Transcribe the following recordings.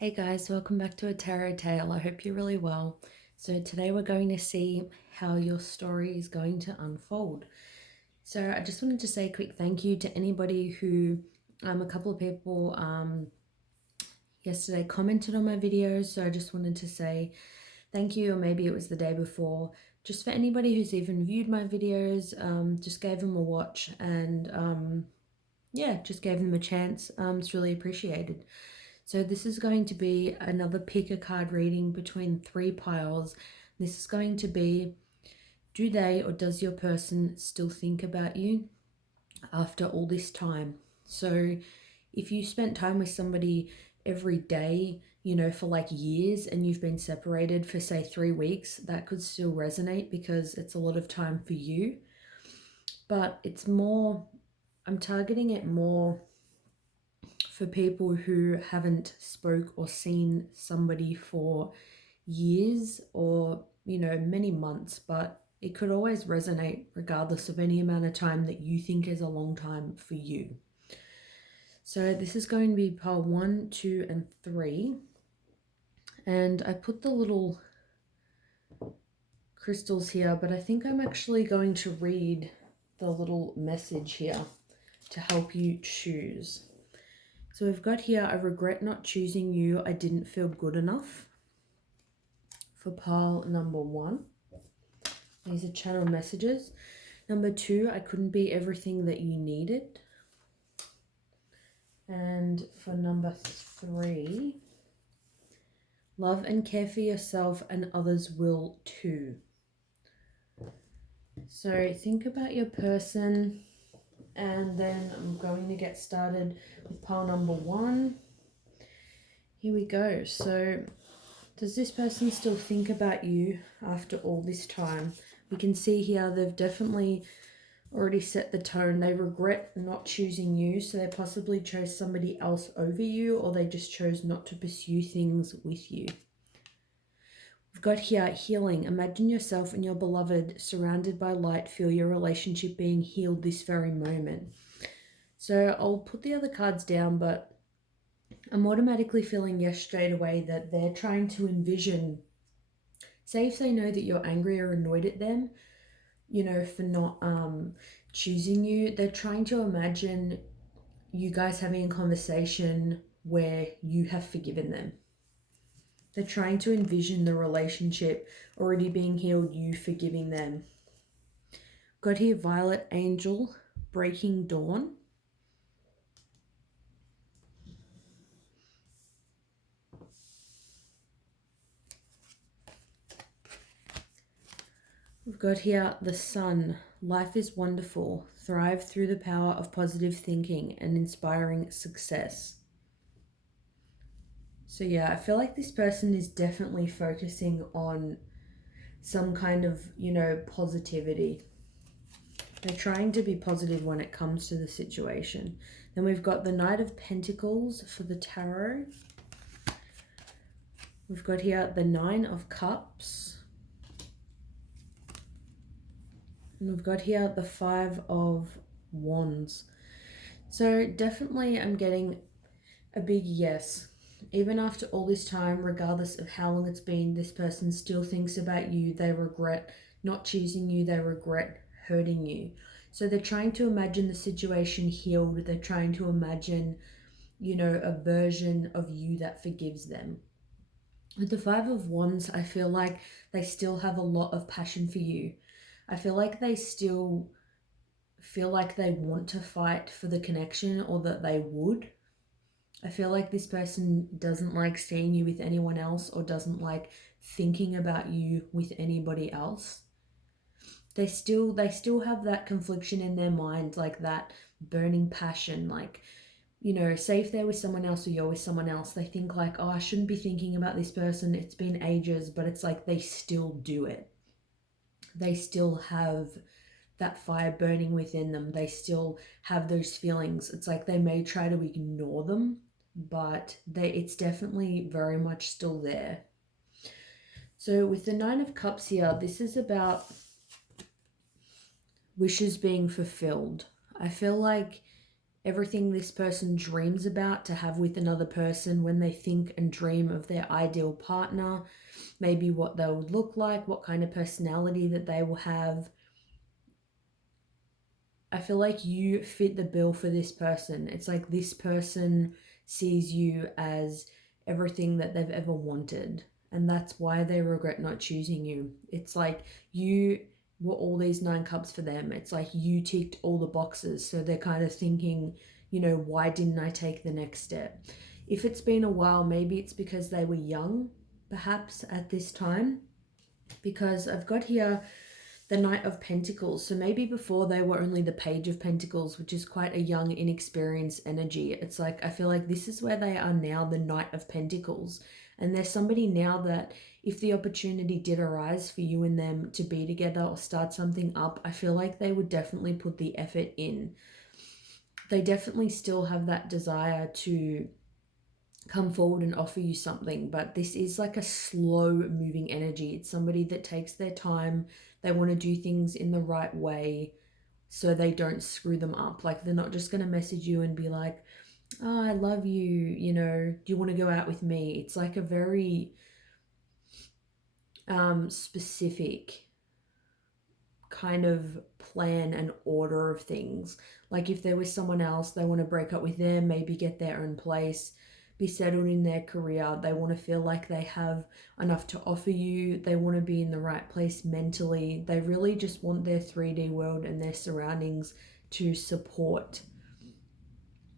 Hey guys, welcome back to a tarot tale. I hope you're really well. So today we're going to see how your story is going to unfold. So I just wanted to say a quick thank you to anybody who, a couple of people yesterday commented on my videos. So I just wanted to say thank you, or maybe it was the day before, just for anybody who's even viewed my videos, just gave them a watch and yeah, just gave them a chance. It's really appreciated. So this is going to be another pick a card reading between three piles. This is going to be, do they or does your person still think about you after all this time? So if you spent time with somebody every day, for like years, and you've been separated for say 3 weeks, that could still resonate because it's a lot of time for you. But it's more, I'm targeting it more for people who haven't spoke or seen somebody for years or many months, but it could always resonate regardless of any amount of time that you think is a long time for you. So this is going to be pile 1, 2 and 3, and I put the little crystals here, but I think I'm actually going to read the little message here to help you choose. So we've got here, I regret not choosing you. I didn't feel good enough. For pile number 1, these are channel messages. Number 2, I couldn't be everything that you needed. And for number 3, love and care for yourself and others will too. So think about your person, and then I'm going to get started with pile number 1. Here we go. So does this person still think about you after all this time? We can see here they've definitely already set the tone. They regret not choosing you, so they possibly chose somebody else over you, or they just chose not to pursue things with you. We've got here healing. Imagine yourself and your beloved surrounded by light. Feel your relationship being healed this very moment. So I'll put the other cards down, but I'm automatically feeling yes straight away that they're trying to envision, say if they know that you're angry or annoyed at them, for not choosing you, they're trying to imagine you guys having a conversation where you have forgiven them. They're trying to envision the relationship already being healed, you forgiving them. Got here Violet Angel, Breaking Dawn. We've got here the Sun, Life is wonderful. Thrive through the power of positive thinking and inspiring success. So yeah, I feel like this person is definitely focusing on some kind of, positivity. They're trying to be positive when it comes to the situation. Then we've got the Knight of Pentacles for the tarot. We've got here the Nine of Cups. And we've got here the Five of Wands. So definitely I'm getting a big yes. Even after all this time, regardless of how long it's been, this person still thinks about you. They regret not choosing you. They regret hurting you. So they're trying to imagine the situation healed. They're trying to imagine, a version of you that forgives them. With the Five of Wands, I feel like they still have a lot of passion for you. I feel like they still feel like they want to fight for the connection, or that they would. I feel like this person doesn't like seeing you with anyone else, or doesn't like thinking about you with anybody else. They still have that confliction in their mind, like that burning passion, like, say if they're with someone else or you're with someone else, they think like, oh, I shouldn't be thinking about this person. It's been ages, but it's like they still do it. They still have that fire burning within them. They still have those feelings. It's like they may try to ignore them, but it's definitely very much still there. So with the Nine of Cups here, this is about wishes being fulfilled. I feel like everything this person dreams about to have with another person when they think and dream of their ideal partner, maybe what they would look like, what kind of personality that they will have. I feel like you fit the bill for this person. It's like this person sees you as everything that they've ever wanted. And that's why they regret not choosing you. It's like you were all these 9 cups for them. It's like you ticked all the boxes. So they're kind of thinking, why didn't I take the next step? If it's been a while, maybe it's because they were young, perhaps at this time. Because I've got here the Knight of Pentacles. So maybe before they were only the Page of Pentacles, which is quite a young, inexperienced energy. It's like, I feel like this is where they are now, the Knight of Pentacles. And there's somebody now that if the opportunity did arise for you and them to be together or start something up, I feel like they would definitely put the effort in. They definitely still have that desire to come forward and offer you something, but this is like a slow moving energy. It's somebody that takes their time. They want to do things in the right way so they don't screw them up. Like, they're not just going to message you and be like, oh, I love you, do you want to go out with me? It's like a very specific kind of plan and order of things. Like, if there was someone else, they want to break up with them, maybe get their own place, be settled in their career. They want to feel like they have enough to offer you. They want to be in the right place mentally. They really just want their 3D world and their surroundings to support,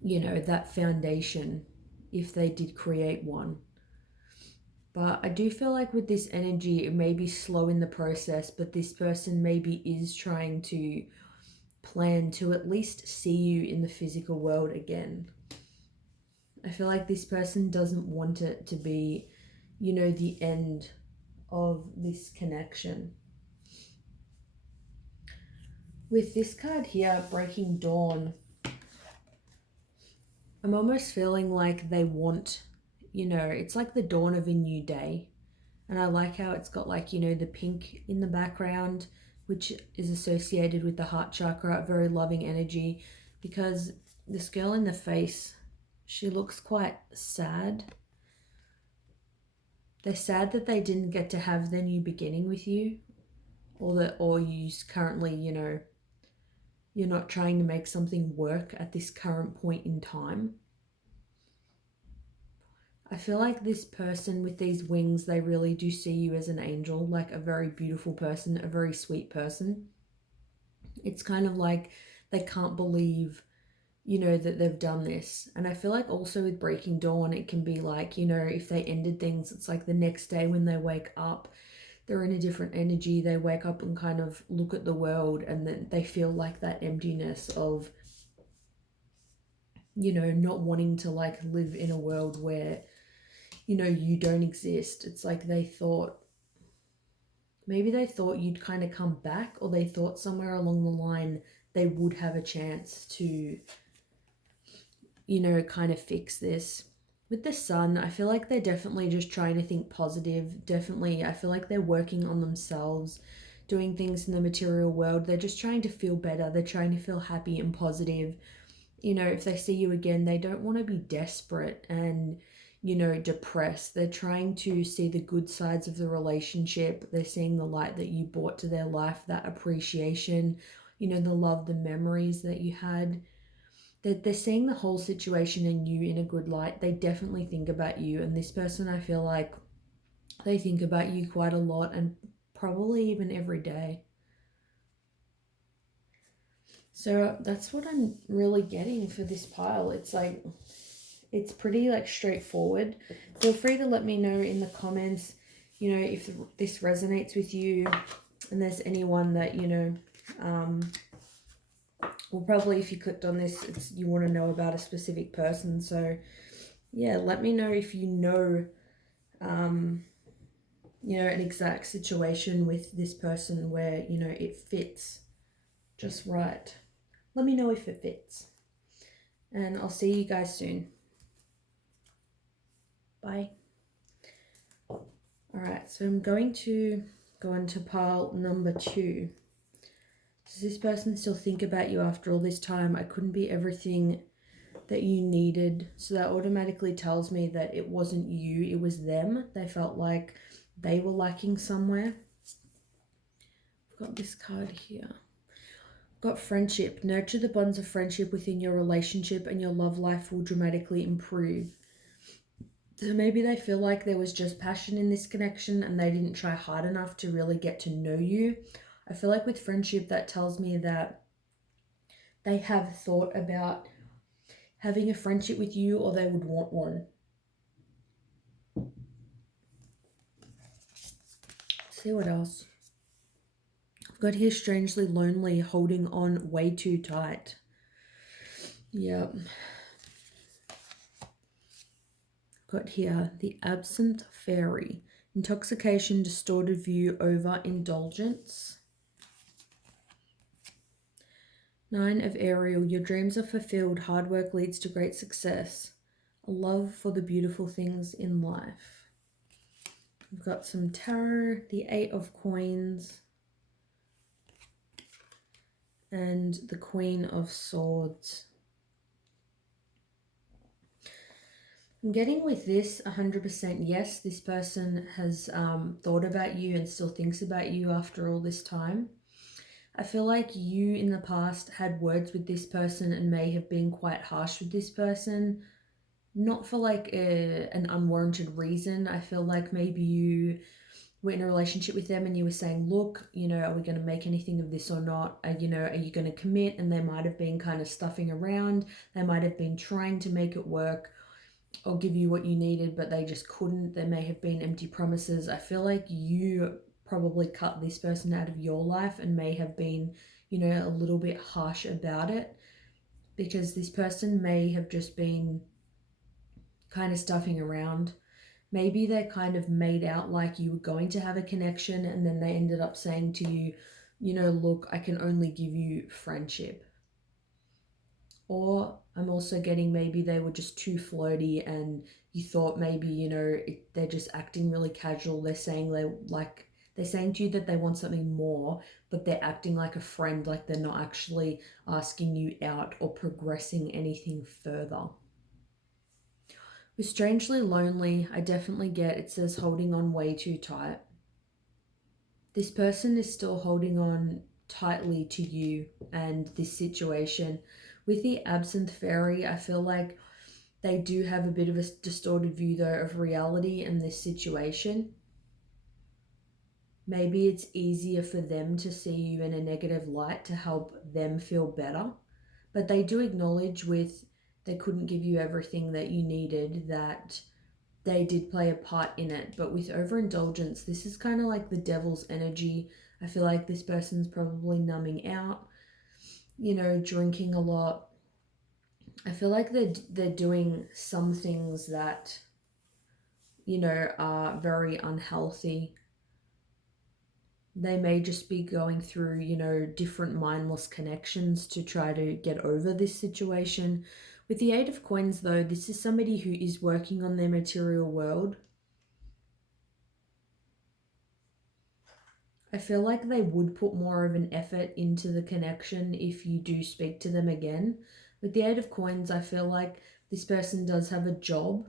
that foundation if they did create one. But I do feel like with this energy, it may be slow in the process, but this person maybe is trying to plan to at least see you in the physical world again. I feel like this person doesn't want it to be, the end of this connection. With this card here, Breaking Dawn, I'm almost feeling like they want, it's like the dawn of a new day. And I like how it's got like, the pink in the background, which is associated with the heart chakra, very loving energy, because this girl in the face, she looks quite sad. They're sad that they didn't get to have their new beginning with you, or you currently, you're not trying to make something work at this current point in time. I feel like this person with these wings, they really do see you as an angel, like a very beautiful person, a very sweet person. It's kind of like they can't believe, that they've done this. And I feel like also with Breaking Dawn, it can be like, if they ended things, it's like the next day when they wake up, they're in a different energy. They wake up and kind of look at the world, and then they feel like that emptiness of, not wanting to like live in a world where, you don't exist. It's like maybe they thought you'd kind of come back, or they thought somewhere along the line they would have a chance to, kind of fix this. With the Sun, I feel like they're definitely just trying to think positive. Definitely, I feel like they're working on themselves, doing things in the material world. They're just trying to feel better. They're trying to feel happy and positive. If they see you again, they don't want to be desperate and, depressed. They're trying to see the good sides of the relationship. They're seeing the light that you brought to their life, that appreciation, the love, the memories that you had. They're seeing the whole situation and you in a good light. They definitely think about you. And this person, I feel like they think about you quite a lot, and probably even every day. So that's what I'm really getting for this pile. It's like, it's pretty like straightforward. Feel free to let me know in the comments, if this resonates with you, and there's anyone that, well, probably if you clicked on this, you want to know about a specific person. So yeah, let me know if an exact situation with this person where, it fits just right. Let me know if it fits. And I'll see you guys soon. Bye. All right, so I'm going to go into pile number 2. Does this person still think about you after all this time? I couldn't be everything that you needed. So that automatically tells me that it wasn't you, it was them. They felt like they were lacking somewhere. I've got this card here. I've got friendship. Nurture the bonds of friendship within your relationship and your love life will dramatically improve. So maybe they feel like there was just passion in this connection and they didn't try hard enough to really get to know you. I feel like with friendship, that tells me that they have thought about having a friendship with you or they would want one. Let's see what else. I've got here strangely lonely, holding on way too tight. Yep. Got here the absinthe fairy. Intoxication, distorted view, overindulgence. Nine of Ariel. Your dreams are fulfilled. Hard work leads to great success. A love for the beautiful things in life. We've got some tarot. The Eight of Coins. And the Queen of Swords. I'm getting with this 100% yes, this person has thought about you and still thinks about you after all this time. I feel like you in the past had words with this person and may have been quite harsh with this person, not for like an unwarranted reason. I feel like maybe you were in a relationship with them and you were saying, look, you know, are we going to make anything of this or not? You know, are you going to commit? And they might have been kind of stuffing around. They might have been trying to make it work or give you what you needed, but they just couldn't. There may have been empty promises. I feel like you probably cut this person out of your life and may have been, you know, a little bit harsh about it, because this person may have just been kind of stuffing around. Maybe they kind of made out like you were going to have a connection and then they ended up saying to you, you know, look, I can only give you friendship. Or I'm also getting maybe they were just too flirty and you thought maybe, you know, they're just acting really casual. They're saying they're saying to you that they want something more, but they're acting like a friend, like they're not actually asking you out or progressing anything further. With strangely lonely, I definitely get, it says holding on way too tight. This person is still holding on tightly to you and this situation. With the absinthe fairy, I feel like they do have a bit of a distorted view though of reality and this situation. Maybe it's easier for them to see you in a negative light to help them feel better. But they do acknowledge with they couldn't give you everything that you needed, that they did play a part in it. But with overindulgence, this is kind of like the devil's energy. I feel like this person's probably numbing out, you know, drinking a lot. I feel like they're doing some things that, you know, are very unhealthy. They may just be going through, you know, different mindless connections to try to get over this situation. With the Eight of Coins, though, this is somebody who is working on their material world. I feel like they would put more of an effort into the connection if you do speak to them again. With the Eight of Coins, I feel like this person does have a job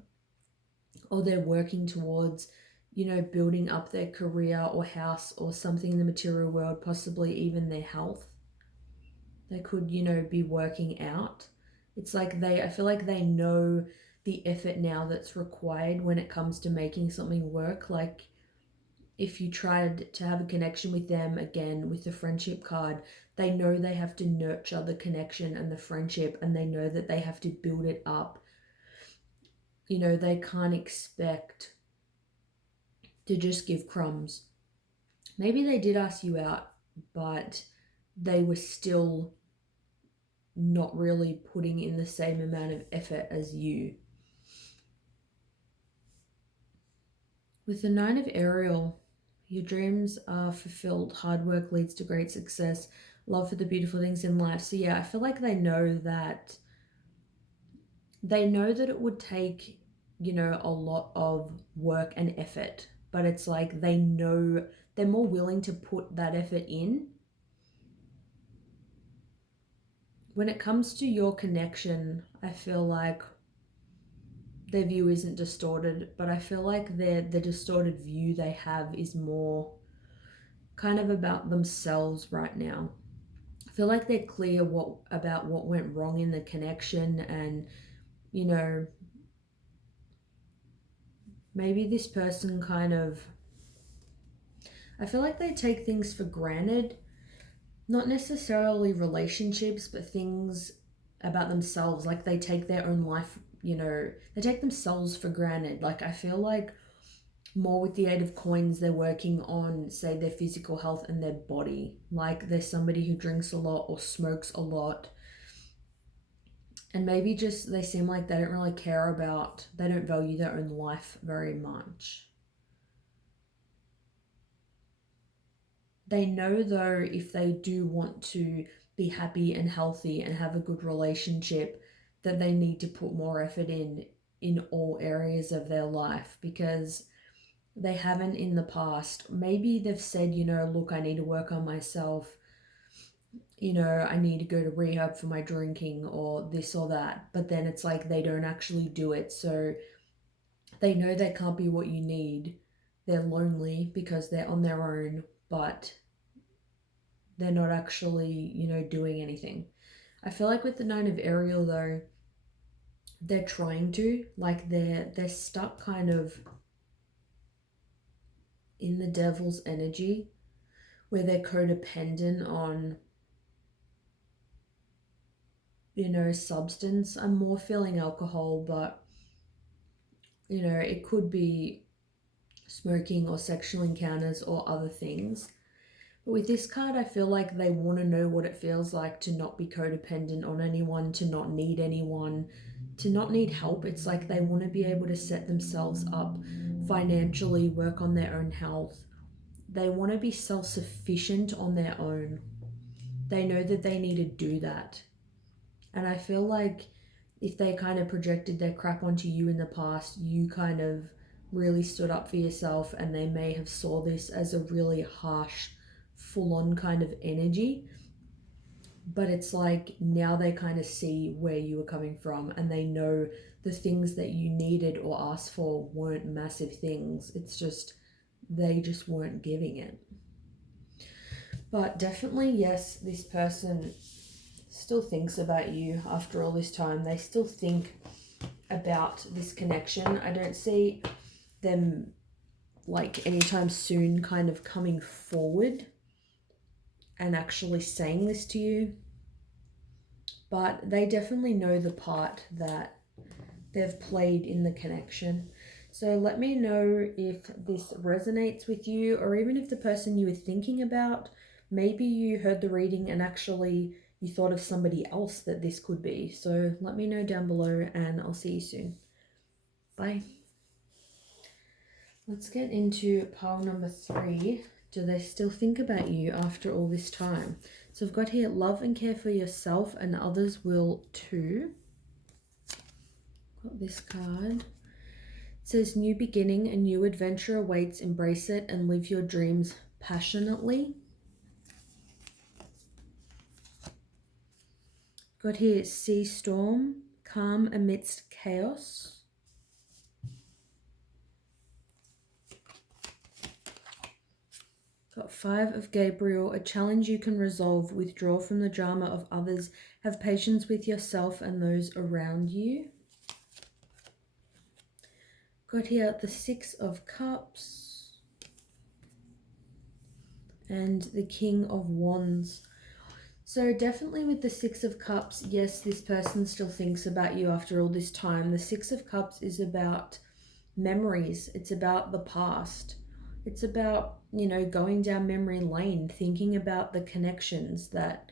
or they're working towards, you know, building up their career or house or something in the material world, possibly even their health. They could, you know, be working out. It's like I feel like they know the effort now that's required when it comes to making something work. Like if you tried to have a connection with them again with the friendship card, they know they have to nurture the connection and the friendship and they know that they have to build it up. You know, they can't expect to just give crumbs. Maybe they did ask you out, but they were still not really putting in the same amount of effort as you. With the Nine of Ariel, your dreams are fulfilled. Hard work leads to great success. Love for the beautiful things in life. So yeah, I feel like they know that it would take, you know, a lot of work and effort, but it's like they know they're more willing to put that effort in. When it comes to your connection, I feel like their view isn't distorted, but I feel like the distorted view they have is more kind of about themselves right now. I feel like they're clear about what went wrong in the connection, and you know, maybe this person kind of, I feel like they take things for granted, not necessarily relationships, but things about themselves. Like they take their own life, they take themselves for granted. Like I feel like more with the Eight of Coins, they're working on, say, their physical health and their body. Like they're somebody who drinks a lot or smokes a lot. And maybe just they seem like they don't really care about, they don't value their own life very much. They know though, if they do want to be happy and healthy and have a good relationship, that they need to put more effort in all areas of their life, because they haven't in the past. Maybe they've said, look, I need to work on myself. I need to go to rehab for my drinking or this or that. But then it's like they don't actually do it. So they know they can't be what you need. They're lonely because they're on their own, but they're not actually, doing anything. I feel like with the Nine of Ariel though, they're trying to, like they're stuck kind of in the devil's energy, where they're codependent on, substance. I'm more feeling alcohol, but it could be smoking or sexual encounters or other things. But with this card, I feel like they want to know what it feels like to not be codependent on anyone, to not need anyone, to not need help. It's like they want to be able to set themselves up financially, work on their own health. They want to be self-sufficient on their own. They know that they need to do that. And I feel like if they kind of projected their crap onto you in the past, you kind of really stood up for yourself, and they may have saw this as a really harsh, full-on kind of energy. But it's like now they kind of see where you were coming from, and they know the things that you needed or asked for weren't massive things. It's just they just weren't giving it. But definitely, yes, this person still thinks about you after all this time. They still think about this connection. I don't see them like anytime soon kind of coming forward and actually saying this to you, but they definitely know the part that they've played in the connection. So let me know if this resonates with you, or even if the person you were thinking about, maybe you heard the reading and actually you thought of somebody else that this could be. So let me know down below, and I'll see you soon. Bye. Let's get into pile number 3. Do they still think about you after all this time? So I've got here, love and care for yourself and others will too. Got this card. It says, new beginning, a new adventure awaits. Embrace it and live your dreams passionately. Got here, sea storm, calm amidst chaos. Got 5 of Gabriel, a challenge you can resolve. Withdraw from the drama of others. Have patience with yourself and those around you. Got here the 6 of Cups and the King of Wands. So definitely with the 6 of Cups, yes, this person still thinks about you after all this time. The 6 of Cups is about memories. It's about the past. It's about, going down memory lane, thinking about the connections that,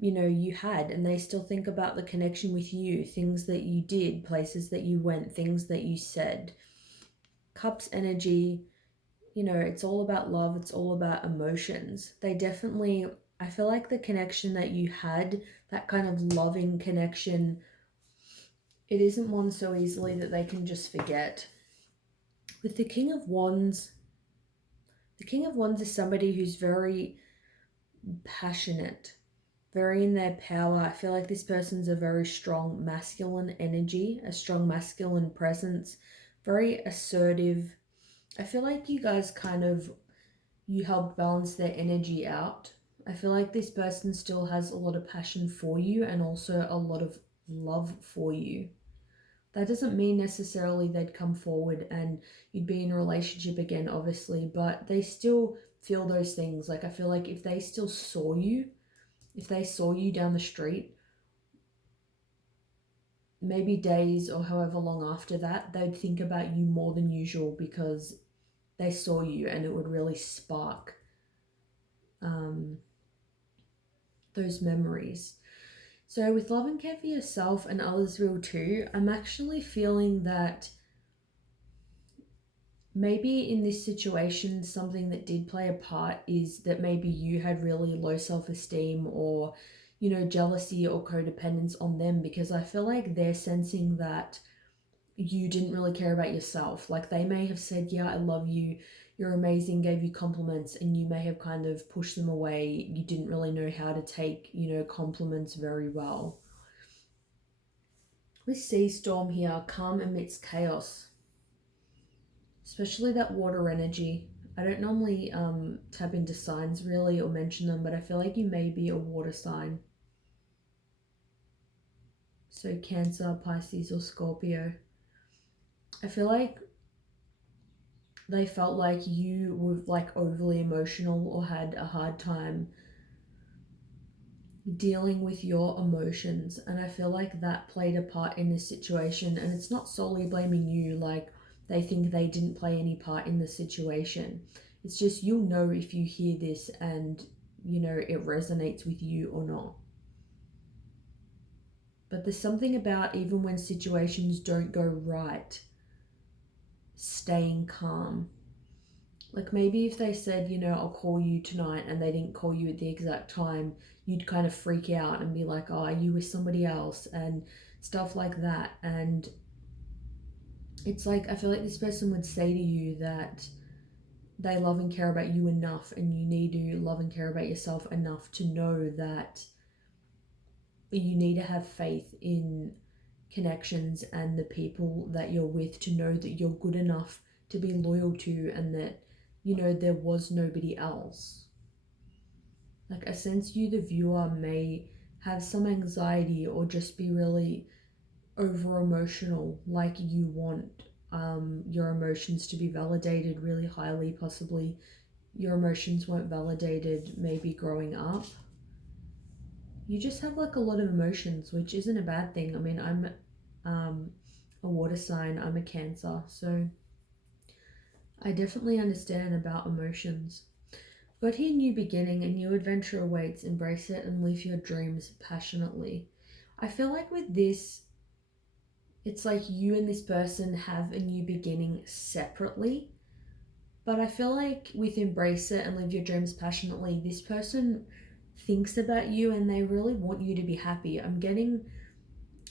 you had, and they still think about the connection with you, things that you did, places that you went, things that you said. Cups energy, it's all about love. It's all about emotions. They definitely, I feel like the connection that you had, that kind of loving connection, it isn't one so easily that they can just forget. With the King of Wands is somebody who's very passionate, very in their power. I feel like this person's a very strong masculine energy, a strong masculine presence, very assertive. I feel like you guys you helped balance their energy out. I feel like this person still has a lot of passion for you and also a lot of love for you. That doesn't mean necessarily they'd come forward and you'd be in a relationship again, obviously, but they still feel those things. Like, I feel like if they still saw you, if they saw you down the street, maybe days or however long after that, they'd think about you more than usual because they saw you and it would really spark um, those memories. So, with love and care for yourself and others will too, I'm actually feeling that maybe in this situation, something that did play a part is that maybe you had really low self esteem or, jealousy or codependence on them, because I feel like they're sensing that you didn't really care about yourself. Like, they may have said, yeah, I love you, you're amazing, gave you compliments, and you may have kind of pushed them away. You didn't really know how to take, compliments very well. With Sea Storm here, calm amidst chaos, especially that water energy. I don't normally tap into signs really or mention them, but I feel like you may be a water sign. So Cancer, Pisces, or Scorpio. I feel like they felt like you were like overly emotional or had a hard time dealing with your emotions, and I feel like that played a part in this situation. And it's not solely blaming you, like they think they didn't play any part in the situation. It's just, you'll know if you hear this and it resonates with you or not. But there's something about, even when situations don't go right, staying calm. Like, maybe if they said, I'll call you tonight, and they didn't call you at the exact time, you'd kind of freak out and be like, oh, are you with somebody else? And stuff like that. And it's like, I feel like this person would say to you that they love and care about you enough, and you need to love and care about yourself enough to know that you need to have faith in connections and the people that you're with, to know that you're good enough to be loyal to, and that there was nobody else. Like, I sense you, the viewer, may have some anxiety or just be really over emotional, like you want your emotions to be validated really highly. Possibly your emotions weren't validated maybe growing up. You just have like a lot of emotions, which isn't a bad thing. I mean, I'm a water sign, I'm a Cancer, so I definitely understand about emotions. Got here, new beginning, a new adventure awaits. Embrace it and live your dreams passionately. I feel like with this, it's like you and this person have a new beginning separately. But I feel like with embrace it and live your dreams passionately, this person thinks about you and they really want you to be happy. I'm getting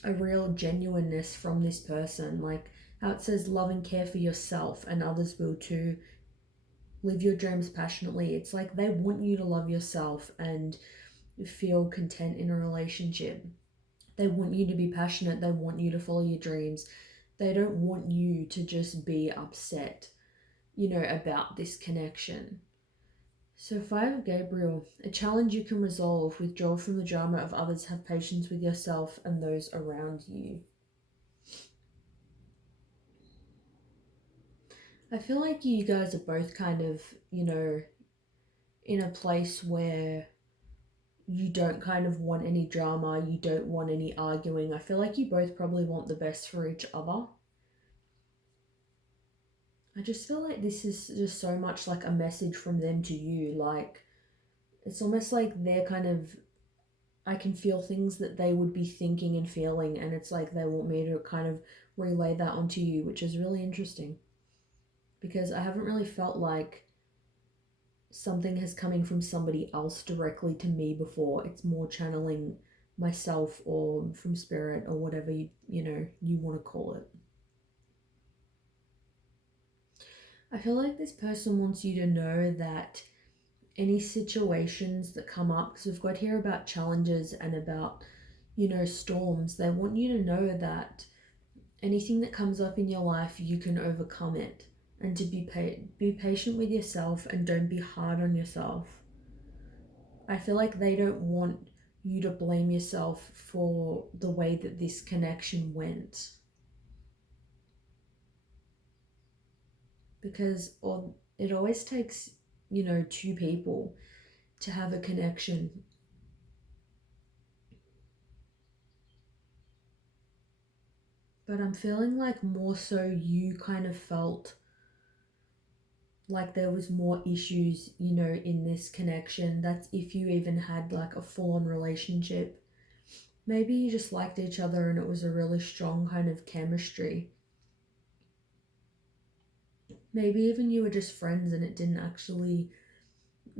a real genuineness from this person. Like how it says, love and care for yourself and others will too. Live your dreams passionately. It's like they want you to love yourself and feel content in a relationship. They want you to be passionate. They want you to follow your dreams. They don't want you to just be upset, about this connection. So, Five of Gabriel, a challenge you can resolve. Withdraw from the drama of others. Have patience with yourself and those around you. I feel like you guys are both kind of, in a place where you don't kind of want any drama, you don't want any arguing. I feel like you both probably want the best for each other. I just feel like this is just so much like a message from them to you. Like, it's almost like they're kind of, I can feel things that they would be thinking and feeling, and it's like they want me to kind of relay that onto you, which is really interesting. Because I haven't really felt like something has coming from somebody else directly to me before. It's more channeling myself or from spirit or whatever you want to call it. I feel like this person wants you to know that any situations that come up, because we've got here about challenges and about, storms. They want you to know that anything that comes up in your life, you can overcome it, and to be patient with yourself and don't be hard on yourself. I feel like they don't want you to blame yourself for the way that this connection went, because it always takes, two people to have a connection. But I'm feeling like more so you kind of felt like there was more issues, in this connection. That's if you even had like a full-on relationship. Maybe you just liked each other and it was a really strong kind of chemistry. Maybe even you were just friends and it didn't actually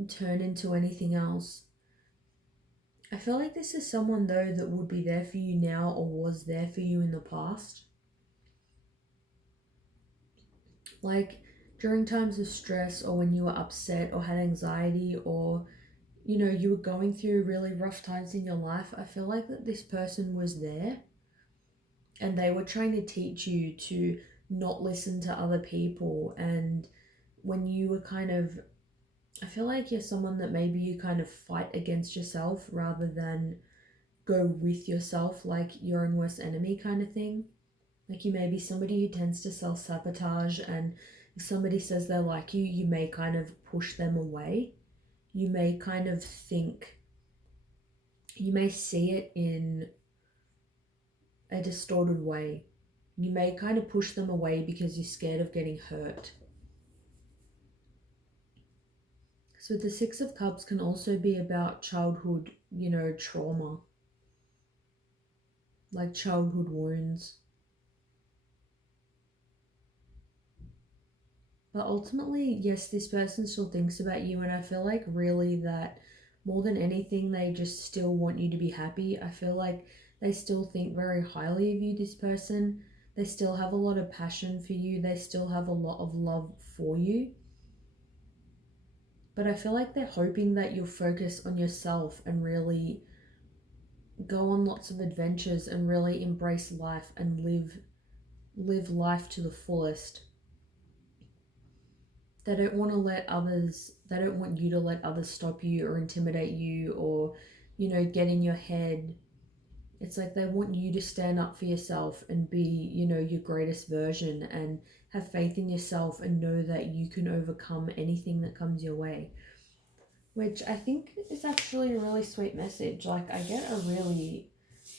turn into anything else. I feel like this is someone though that would be there for you now or was there for you in the past. Like during times of stress or when you were upset or had anxiety or you were going through really rough times in your life, I feel like that this person was there and they were trying to teach you to not listen to other people. And when you were I feel like you're someone that maybe you kind of fight against yourself rather than go with yourself, like your own worst enemy kind of thing. Like you may be somebody who tends to self-sabotage, and if somebody says they like you, you may kind of push them away. You may kind of think, you may see it in a distorted way. You may kind of push them away because you're scared of getting hurt. So the Six of Cups can also be about childhood, trauma, like childhood wounds. But ultimately, yes, this person still thinks about you, and I feel like really that more than anything, they just still want you to be happy. I feel like they still think very highly of you, this person. They still have a lot of passion for you, they still have a lot of love for you. But I feel like they're hoping that you'll focus on yourself and really go on lots of adventures and really embrace life and live life to the fullest. They don't want you to let others stop you or intimidate you or, get in your head. It's like they want you to stand up for yourself and be, your greatest version and have faith in yourself and know that you can overcome anything that comes your way. Which I think is actually a really sweet message. Like, I get a really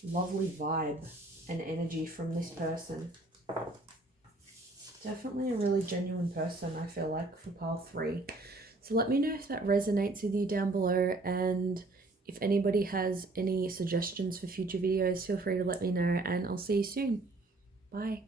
lovely vibe and energy from this person. Definitely a really genuine person, I feel like, for pile 3. So let me know if that resonates with you down below, and if anybody has any suggestions for future videos, feel free to let me know, and I'll see you soon. Bye.